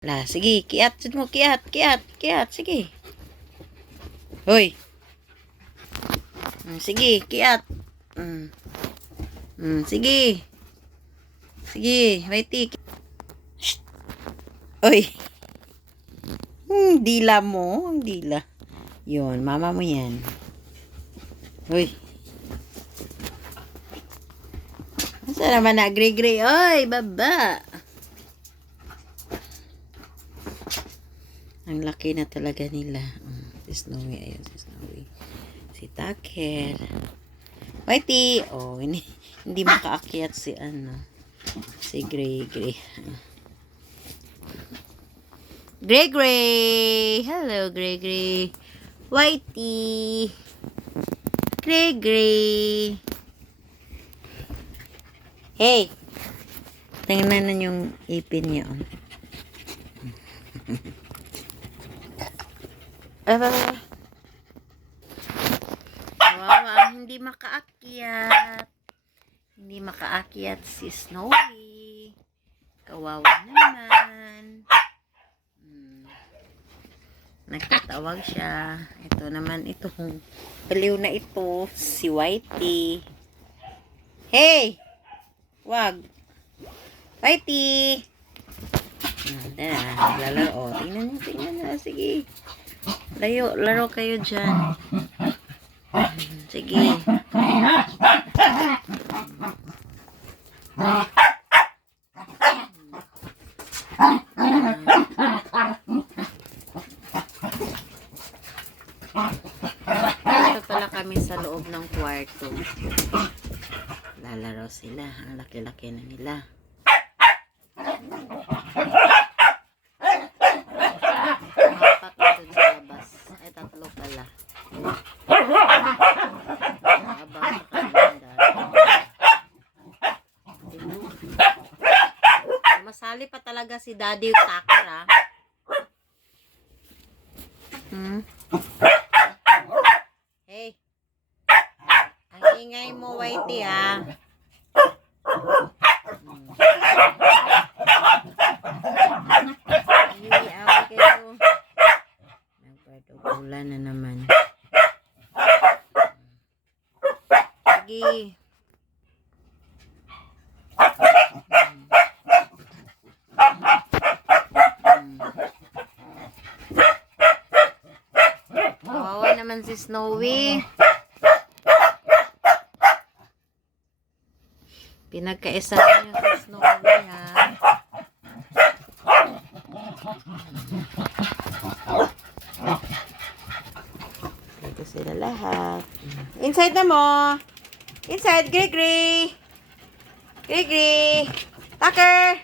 Lah, sige, kiat jud mo, kiat, sige. Hoy. Sige, kiat. Sige. Sige, Whitey. Hoy. Dila mo, dila. Yun, mama mo yan. Hoy. Asa naman na, gray-gray? Oy, baba. Ang laki na talaga nila. Si Snowy, ayun si Snowy. Si Tucker. Whitey. Oh, hindi makaakyat si si Gray-Gray. Gray-Gray. Hello, Gray-Gray. Whitey. Gray-Gray. Hey. Tingnan na yung ipin niya. Wow, hindi makaakyat. Hindi makaakyat si Snowy. Kawawa naman. Nagtatawag siya. Ito naman, itong baliw na ito, si Whitey. Hey! Wag! Whitey! Naglalaro. Tingnan nyo. Sige. Laro kayo dyan. Sige. Ito pala kami sa loob ng kwarto. Lalaro sila. Ang laki-laki na nila. Tatlo pala. Masali pa talaga si Daddy Tucker, ha? Hey. Ang ingay mo, Whitey, ha? Ulan na naman. Sige. Kawawa naman si Snowy. Pinagkaisa niyo si Snowy, ha? Ito sila lahat. Inside na mo. Inside, Gray-Gray. Gray-Gray. Tucker.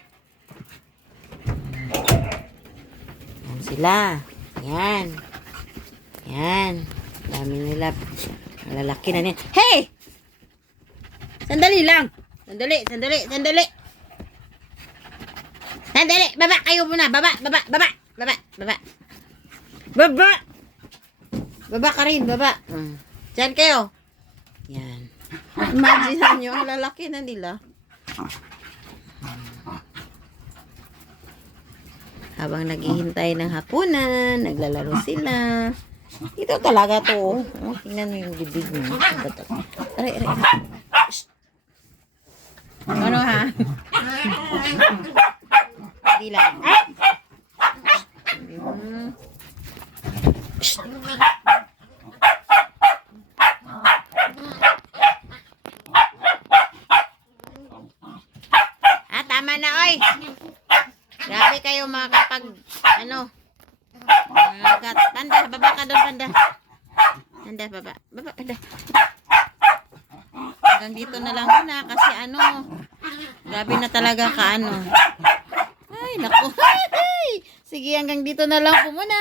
Yan sila. Yan. Yan. Dami nila. Malalaki na niya. Hey! Sandali lang. Sandali. Sandali. Baba kayo muna. Baba. Baba ka rin, baba. Diyan kayo. Yan. Imagine nyo, lalaki na nila. Habang naghihintay ng hapunan, naglalaro sila. Ito talaga to. Tingnan mo yung bibig mo. Aray. Ano, ha? Hindi lang. Tama na, oy. Grabe kayo mga kapag, Panda, baba ka doon, Panda. Panda, baba. Panda. Hanggang dito na lang muna kasi grabe na talaga ka Ay, naku. Sige, hanggang dito na lang po muna.